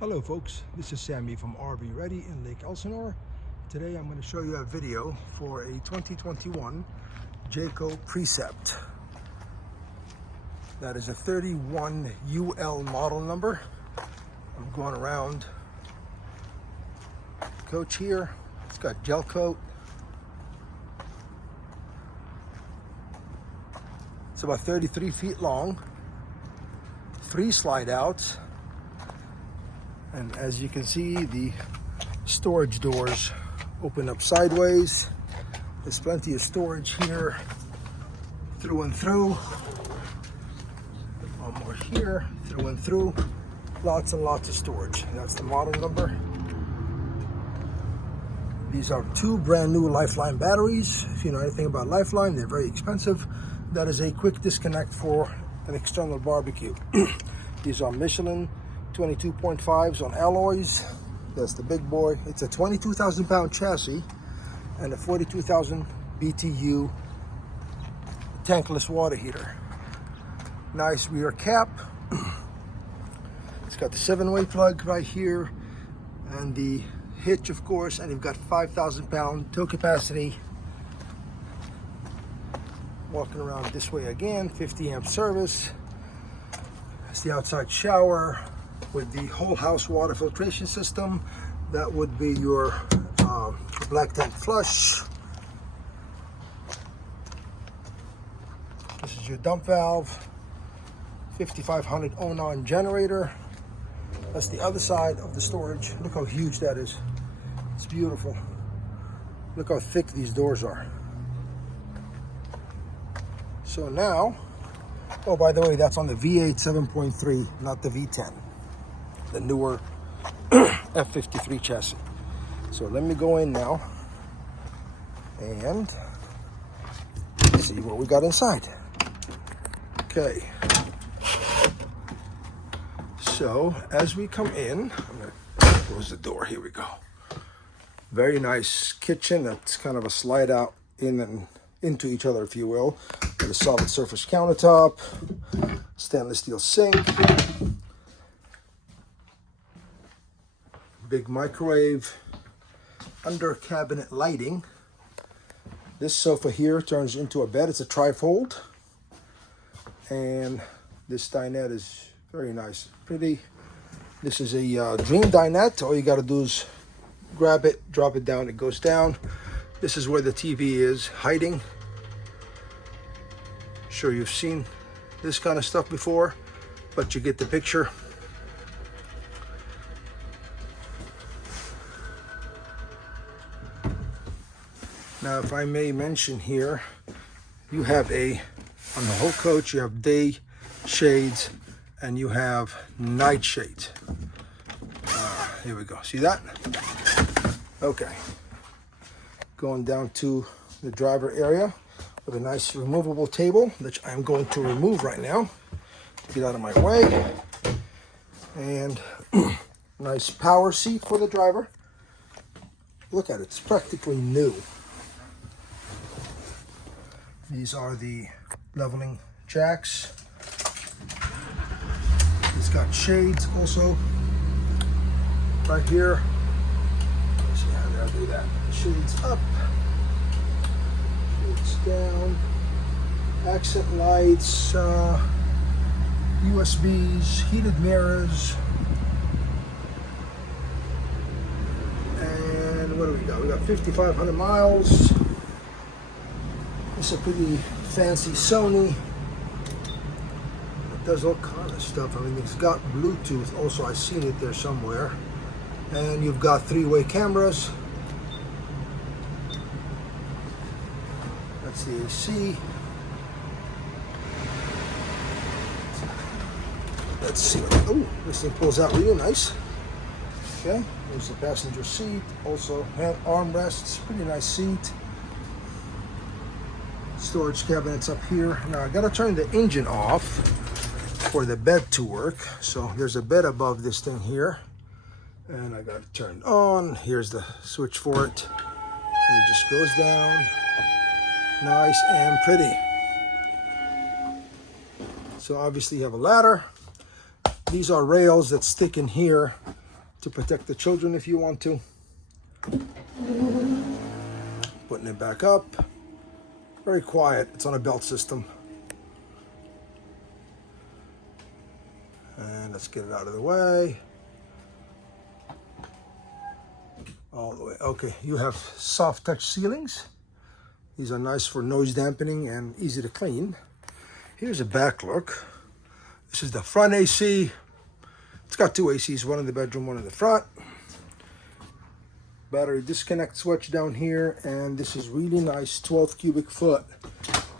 Hello folks, this is Sammy from RV Ready in Lake Elsinore. Today I'm going to show you a video for a 2021 Jayco Precept. That is a 31 UL model number. I'm going around the coach here. It's got gel coat. It's about 33 feet long, 3 slide outs. And as you can see, the storage doors open up sideways. There's plenty of storage here, through and through. One more here, through and through. Lots and lots of storage. That's the model number. These are 2 brand new Lifeline batteries. If you know anything about Lifeline, they're very expensive. That is a quick disconnect for an external barbecue. These are Michelin 22.5s on alloys. That's the big boy. It's a 22,000 pound chassis and a 42,000 BTU tankless water heater. Nice rear cap. It's got the 7-way plug right here and the hitch, of course, and you've got 5,000 pound tow capacity. Walking around this way again, 50 amp service. That's the outside shower with the whole house water filtration system. That would be your black tank flush. This is your dump valve, 5500 Onan generator. That's the other side of the storage. Look how huge that is. It's beautiful. Look how thick these doors are. So now, oh, by the way, that's on the V8 7.3, not the V10. The newer F53 chassis. So let me go in now and see what we got inside. Okay. So as we come in, I'm gonna close the door. Here we go. Very nice kitchen. That's kind of a slide out in and into each other, if you will. With a solid surface countertop, stainless steel sink. Big microwave, under cabinet lighting. This sofa here turns into a bed. It's a trifold, and this dinette is very nice, pretty. This is a dream dinette. All you got to do is grab it, drop it down, it goes down. This is where the TV is hiding. Sure, you've seen this kind of stuff before, but you get the picture. Now, if I may mention here, you have on the whole coach, you have day shades and you have night shades. Here we go. See that? Okay. Going down to the driver area with a nice removable table, which I'm going to remove right now. Get out of my way. And nice power seat for the driver. Look at it. It's practically new. These are the leveling jacks. It's got shades also right here. Let's see how I do that. Shades up, shades down, accent lights, USBs, heated mirrors, and what do we got? We got 5,500 miles. It's a pretty fancy Sony. It does all kind of stuff. I mean, it's got Bluetooth also. I've seen it there somewhere. And you've got 3-way cameras. That's the AC. Let's see. Oh, this thing pulls out really nice. Okay, there's the passenger seat. Also, hand armrests. Pretty nice seat. Storage cabinets up here. Now I gotta turn the engine off for the bed to work. So there's a bed above this thing here, and I got it turned on. Here's the switch for it, and it just goes down. Nice and pretty. So obviously you have a ladder. These are rails that stick in here to protect the children if you want to. Putting it back up. Very quiet. It's on a belt system. And let's get it out of the way. All the way. Okay, you have soft touch ceilings. These are nice for noise dampening and easy to clean. Here's a back look. This is the front AC. It's got two ACs, one in the bedroom, one in the front. Battery disconnect switch down here, and this is really nice 12 cubic foot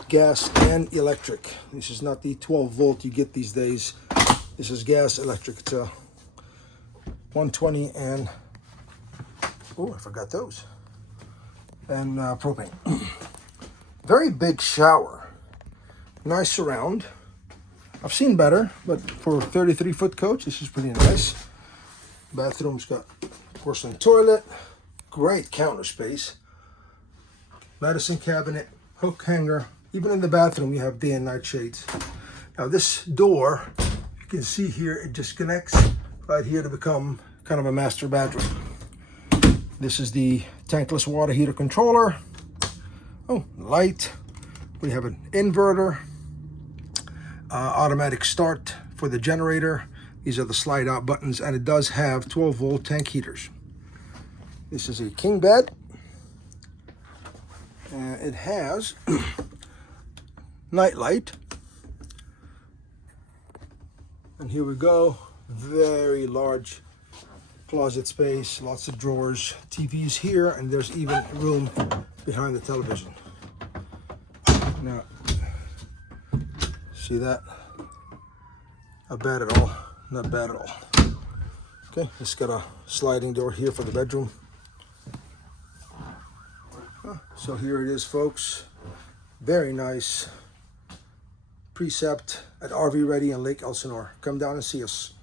gas and electric. This is not the 12 volt you get these days. This is gas electric. It's a 120 and, oh, I forgot those. And propane. Very big shower. Nice surround. I've seen better, but for a 33-foot coach, this is pretty nice. Bathroom's got porcelain toilet. Great counter space. Medicine cabinet, hook hanger. Even in the bathroom, you have day and night shades. Now this door, you can see here, it just connects right here to become kind of a master bedroom. This is the tankless water heater controller. Oh, light. We have an inverter. Automatic start for the generator. These are the slide out buttons, and it does have 12 volt tank heaters. This is a king bed. It has night light. And here we go. Very large closet space, lots of drawers, TVs here, and there's even room behind the television. Now, see that? Not bad at all. Not bad at all. Okay, it's got a sliding door here for the bedroom. So here it is, folks. Very nice. Precept at RV Ready in Lake Elsinore. Come down and see us.